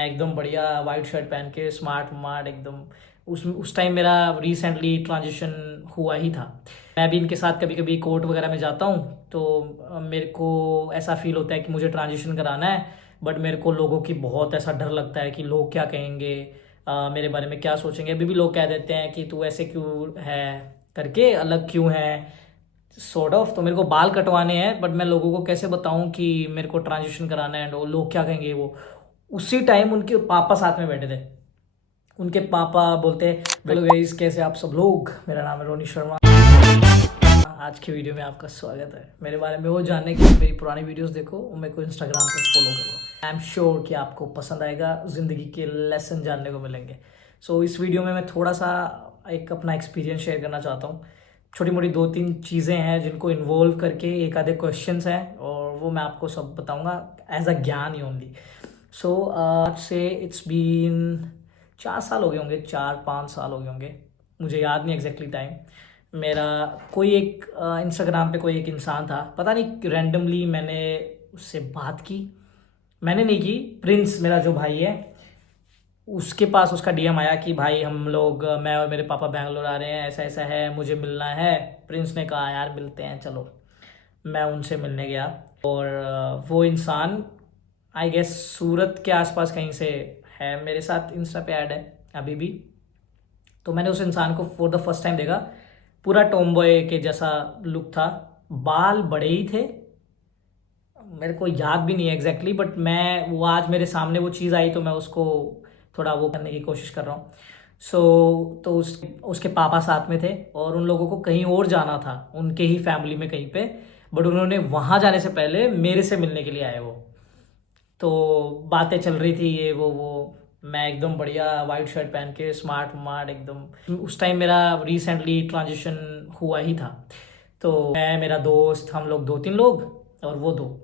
एकदम बढ़िया white shirt पहन के स्मार्ट मार्ट एकदम। उस टाइम मेरा रिसेंटली ट्रांजिशन हुआ ही था। मैं भी इनके साथ कभी कभी कोर्ट वगैरह में जाता हूँ तो मेरे को ऐसा फील होता है कि मुझे ट्रांजिशन कराना है। बट मेरे को लोगों की बहुत ऐसा डर लगता है कि लोग क्या कहेंगे, मेरे बारे में क्या सोचेंगे। अभी भी लोग कह देते हैं कि तू ऐसे क्यों है, करके अलग क्यों है, सॉर्ट ऑफ। तो मेरे को बाल कटवाने हैं बट मैं लोगों को कैसे बताऊं कि मेरे को ट्रांजिशन कराना है एंड वो लोग क्या कहेंगे। वो उसी टाइम उनके पापा साथ में बैठे थे। उनके पापा बोलते, हेलो गाइस, कैसे आप सब लोग, मेरा नाम है रोनी शर्मा। आज की वीडियो में आपका स्वागत है। मेरे बारे में वो जानने के लिए मेरी पुरानी वीडियोस देखो और मेरे को इंस्टाग्राम पे फॉलो करो। आई एम श्योर कि आपको पसंद आएगा, ज़िंदगी के लेसन जानने को मिलेंगे। सो इस वीडियो में मैं थोड़ा सा एक अपना एक्सपीरियंस शेयर करना चाहता हूँ। छोटी मोटी दो तीन चीज़ें हैं जिनको इन्वॉल्व करके एक आधे क्वेश्चंस हैं और वो मैं आपको सब बताऊंगा एज अ ज्ञान ही ओनली। सो आज से इट्स बीन 4 साल हो गए होंगे, 4-5 साल हो गए होंगे, मुझे याद नहीं एग्जैक्टली टाइम। मेरा कोई एक इंस्टाग्राम पे कोई एक इंसान था, पता नहीं रैंडमली मैंने उससे बात की। मैंने नहीं की, प्रिंस मेरा जो भाई है उसके पास उसका डीएम आया कि भाई हम लोग, मैं और मेरे पापा बैंगलोर आ रहे हैं, ऐसा ऐसा है, मुझे मिलना है। प्रिंस ने कहा यार मिलते हैं चलो। मैं उनसे मिलने गया और वो इंसान आई गेस सूरत के आसपास कहीं से है, मेरे साथ इंस्टा पे ऐड है अभी भी। तो मैंने उस इंसान को फॉर द फर्स्ट टाइम देखा। पूरा टॉमबॉय के जैसा लुक था, बाल बड़े ही थे, मेरे को याद भी नहीं है एग्जैक्टली बट मैं वो आज मेरे सामने वो चीज़ आई तो मैं उसको थोड़ा वो करने की कोशिश कर रहा हूँ। तो उसके पापा साथ में थे और उन लोगों को कहीं और जाना था, उनके ही फैमिली में कहीं पे। बट उन्होंने वहाँ जाने से पहले मेरे से मिलने के लिए आए वो। तो बातें चल रही थी ये वो मैं एकदम बढ़िया वाइट शर्ट पहन के स्मार्ट मार्ट एकदम। उस टाइम मेरा रिसेंटली ट्रांजिशन हुआ ही था। तो मैं, मेरा दोस्त, हम लोग 2-3 लोग और वो दो।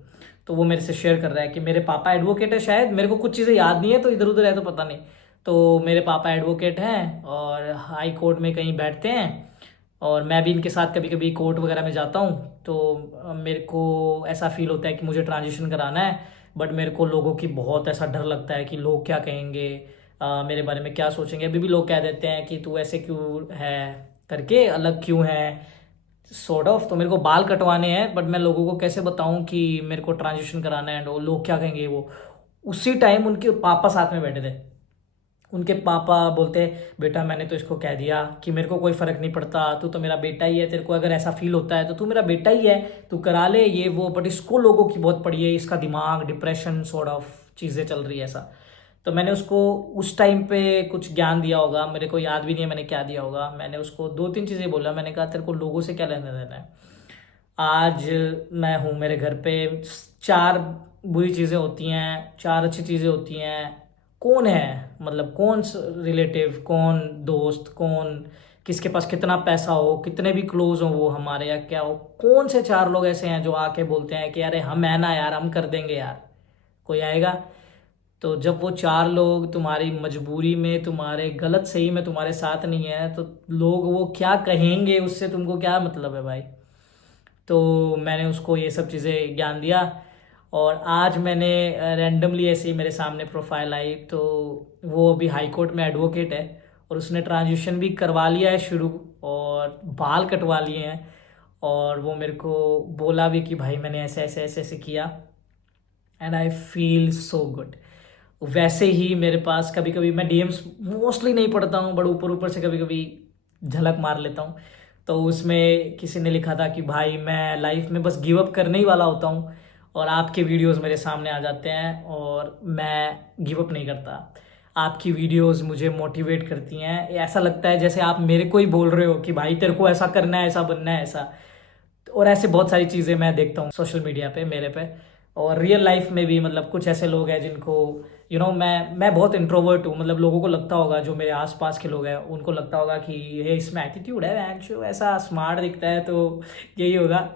तो वो मेरे से शेयर कर रहा है कि मेरे पापा एडवोकेट है, शायद मेरे को कुछ चीज़ें याद नहीं है तो इधर उधर है तो पता नहीं। तो मेरे पापा एडवोकेट हैं और हाई कोर्ट में कहीं बैठते हैं और मैं भी इनके साथ कभी कभी कोर्ट वगैरह में जाता हूँ। तो मेरे को ऐसा फील होता है कि मुझे ट्रांजिशन कराना है। बट मेरे को लोगों की बहुत ऐसा डर लगता है कि लोग क्या कहेंगे, मेरे बारे में क्या सोचेंगे। अभी भी लोग कह देते हैं कि तू ऐसे क्यों है, करके अलग क्यों है, सॉर्ट ऑफ। तो मेरे को बाल कटवाने हैं बट मैं लोगों को कैसे बताऊं कि मेरे को ट्रांजिशन कराना है एंड वो लोग क्या कहेंगे। वो उसी टाइम उनके पापा साथ में बैठे थे। उनके पापा बोलते, बेटा मैंने तो इसको कह दिया कि मेरे को कोई फ़र्क नहीं पड़ता, तू तो मेरा बेटा ही है, तेरे को अगर ऐसा फील होता है तो तू मेरा बेटा ही है, तू करा ले ये वो। बट इसको लोगों की बहुत पड़ी है, इसका दिमाग डिप्रेशन सॉर्ट ऑफ चीज़ें चल रही है ऐसा। तो मैंने उसको उस टाइम पे कुछ ज्ञान दिया होगा, मेरे को याद भी नहीं है मैंने क्या दिया होगा। मैंने उसको 2-3 चीज़ें बोला, मैंने कहा तेरे को लोगों से क्या लेना देना है। आज मैं हूँ मेरे घर पे, 4 बुरी चीज़ें होती हैं, 4 अच्छी चीज़ें होती हैं। कौन है, मतलब कौन रिलेटिव, कौन दोस्त, कौन किसके पास कितना पैसा हो, कितने भी क्लोज हो वो हमारे या क्या हो, कौन से 4 लोग ऐसे हैं जो आके बोलते हैं कि अरे हम है ना यार, हम कर देंगे यार, कोई आएगा। तो जब वो 4 लोग तुम्हारी मजबूरी में, तुम्हारे गलत सही में तुम्हारे साथ नहीं है तो लोग वो क्या कहेंगे उससे तुमको क्या मतलब है भाई। तो मैंने उसको ये सब चीज़ें ज्ञान दिया। और आज मैंने रैंडमली ऐसे ही मेरे सामने प्रोफाइल आई तो वो अभी हाई कोर्ट में एडवोकेट है और उसने ट्रांजिशन भी करवा लिया है शुरू, और बाल कटवा लिए हैं। और वो मेरे को बोला भी कि भाई मैंने ऐसे ऐसे ऐसे ऐसे किया and I feel so good. वैसे ही मेरे पास कभी कभी मैं डीएम्स मोस्टली नहीं पढ़ता हूँ बट ऊपर ऊपर से कभी कभी झलक मार लेता हूँ। तो उसमें किसी ने लिखा था कि भाई मैं लाइफ में बस गिव अप करने ही वाला होता हूँ और आपके वीडियोस मेरे सामने आ जाते हैं और मैं गिव अप नहीं करता। आपकी वीडियोस मुझे मोटिवेट करती हैं, ऐसा लगता है जैसे आप मेरे को ही बोल रहे हो कि भाई तेरे को ऐसा करना है, ऐसा बनना है, ऐसा। और ऐसे बहुत सारी चीज़ें मैं देखता हूँ सोशल मीडिया पे, मेरे पे और रियल लाइफ में भी। मतलब कुछ ऐसे लोग हैं जिनको मैं बहुत इंट्रोवर्ट हूँ, मतलब लोगों को लगता होगा, जो मेरे आसपास के लोग हैं उनको लगता होगा कि ये इसमें एटीट्यूड है, वैंशो ऐसा स्मार्ट दिखता है तो यही होगा।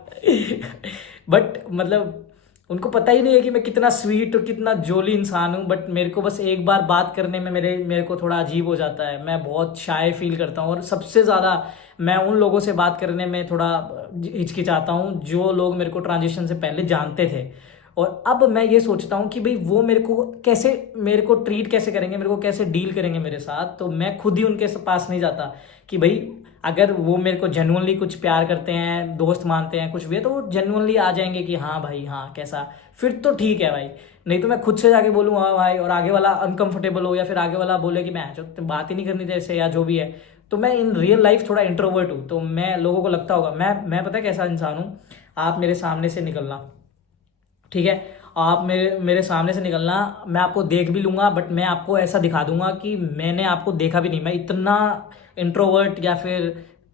बट मतलब उनको पता ही नहीं है कि मैं कितना स्वीट और कितना जोली इंसान हूँ। बट मेरे को बस एक बार बात करने में मेरे को थोड़ा अजीब हो जाता है, मैं बहुत शाय फील करता हूँ। और सबसे ज़्यादा मैं उन लोगों से बात करने में थोड़ा हिचकिचाता हूँ जो लोग मेरे को ट्रांजिशन से पहले जानते थे और अब मैं ये सोचता हूँ कि भाई वो मेरे को ट्रीट कैसे करेंगे, मेरे को कैसे डील करेंगे मेरे साथ, तो मैं खुद ही उनके पास नहीं जाता कि भाई अगर वो मेरे को जेन्युइनली कुछ प्यार करते हैं, दोस्त मानते हैं, कुछ भी है, तो वो जेन्युइनली आ जाएंगे कि हाँ भाई हाँ कैसा, फिर तो ठीक है भाई। नहीं तो मैं खुद से जाके बोलूँ हाँ भाई, और आगे वाला अनकंफर्टेबल हो या फिर आगे वाला बोले कि मैं जो बात ही नहीं करनी जैसे या जो भी है। तो मैं इन रियल लाइफ थोड़ा इंट्रोवर्ट हूँ, तो मैं लोगों को लगता होगा मैं पता है कैसा इंसान हूँ। आप मेरे सामने से निकलना, ठीक है, आप मेरे मेरे सामने से निकलना, मैं आपको देख भी लूंगा बट मैं आपको ऐसा दिखा दूंगा कि मैंने आपको देखा भी नहीं, मैं इतना इंट्रोवर्ट या फिर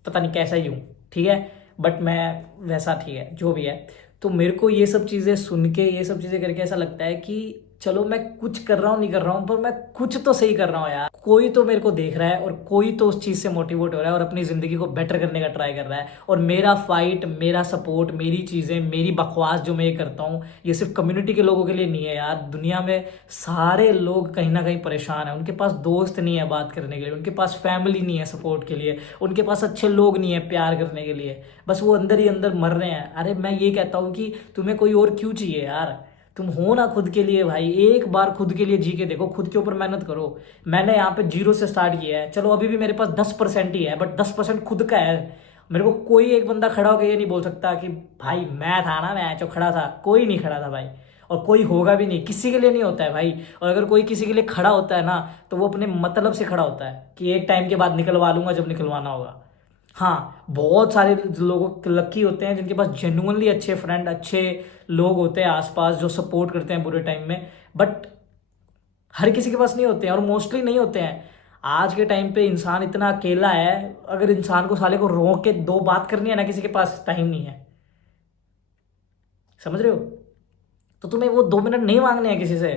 पता नहीं कैसा ही हूँ, ठीक है। बट मैं वैसा, ठीक है जो भी है। तो मेरे को ये सब चीज़ें सुन के, ये सब चीज़ें करके ऐसा लगता है कि चलो मैं कुछ कर रहा हूँ नहीं कर रहा हूँ, पर मैं कुछ तो सही कर रहा हूँ यार। कोई तो मेरे को देख रहा है और कोई तो उस चीज़ से मोटिवेट हो रहा है और अपनी ज़िंदगी को बेटर करने का ट्राई कर रहा है। और मेरा फाइट, मेरा सपोर्ट, मेरी चीज़ें, मेरी बकवास जो मैं ये करता हूँ, ये सिर्फ कम्युनिटी के लोगों के लिए नहीं है यार। दुनिया में सारे लोग कहीं ना कहीं परेशान हैं, उनके पास दोस्त नहीं है बात करने के लिए, उनके पास फैमिली नहीं है सपोर्ट के लिए, उनके पास अच्छे लोग नहीं है प्यार करने के लिए, बस वो अंदर ही अंदर मर रहे हैं। अरे मैं ये कहता हूँ कि तुम्हें कोई और क्यों चाहिए यार, तुम हो ना खुद के लिए भाई। एक बार खुद के लिए जी के देखो, खुद के ऊपर मेहनत करो। मैंने यहाँ पे 0 से स्टार्ट किया है, चलो अभी भी मेरे पास 10% ही है, बट 10% खुद का है। मेरे को कोई एक बंदा खड़ा होकर ये नहीं बोल सकता कि भाई मैं था ना, मैं जो खड़ा था, कोई नहीं खड़ा था भाई, और कोई होगा भी नहीं। किसी के लिए नहीं होता है भाई। और अगर कोई किसी के लिए खड़ा होता है ना, तो वो अपने मतलब से खड़ा होता है कि एक टाइम के बाद निकलवा लूंगा जब निकलवाना होगा। हाँ, बहुत सारे लोग लकी होते हैं जिनके पास जेन्युइनली अच्छे फ्रेंड, अच्छे लोग होते हैं आसपास जो सपोर्ट करते हैं बुरे टाइम में, बट हर किसी के पास नहीं होते हैं, और मोस्टली नहीं होते हैं। आज के टाइम पे इंसान इतना अकेला है, अगर इंसान को साले को रोक के दो बात करनी है ना, किसी के पास टाइम नहीं है, समझ रहे हो। तो तुम्हें वो 2 मिनट नहीं मांगने हैं किसी से।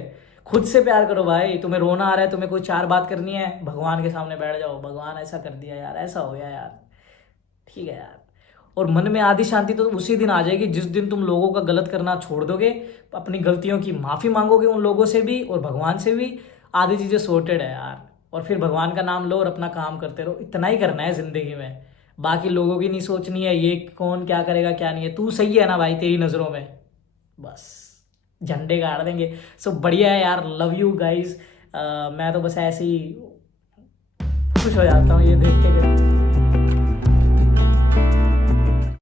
खुद से प्यार करो भाई। तुम्हें रोना आ रहा है, तुम्हें कोई 4 बात करनी है, भगवान के सामने बैठ जाओ, भगवान ऐसा कर दिया यार, ऐसा हो गया यार, ठीक है यार। और मन में आधी शांति तो उसी दिन आ जाएगी जिस दिन तुम लोगों का गलत करना छोड़ दोगे, अपनी गलतियों की माफी मांगोगे उन लोगों से भी और भगवान से भी। आधी चीजें सॉर्टेड है यार। और फिर भगवान का नाम लो और अपना काम करते रहो। इतना ही करना है जिंदगी में, बाकी लोगों की नहीं सोचनी है ये कौन क्या करेगा क्या नहीं है। तू सही है ना भाई तेरी नजरों में, बस झंडे गाड़ देंगे। सो बढ़िया है यार, लव यू गाइज। मैं तो बस ऐसे ही खुश हो जाता हूँ ये देख के।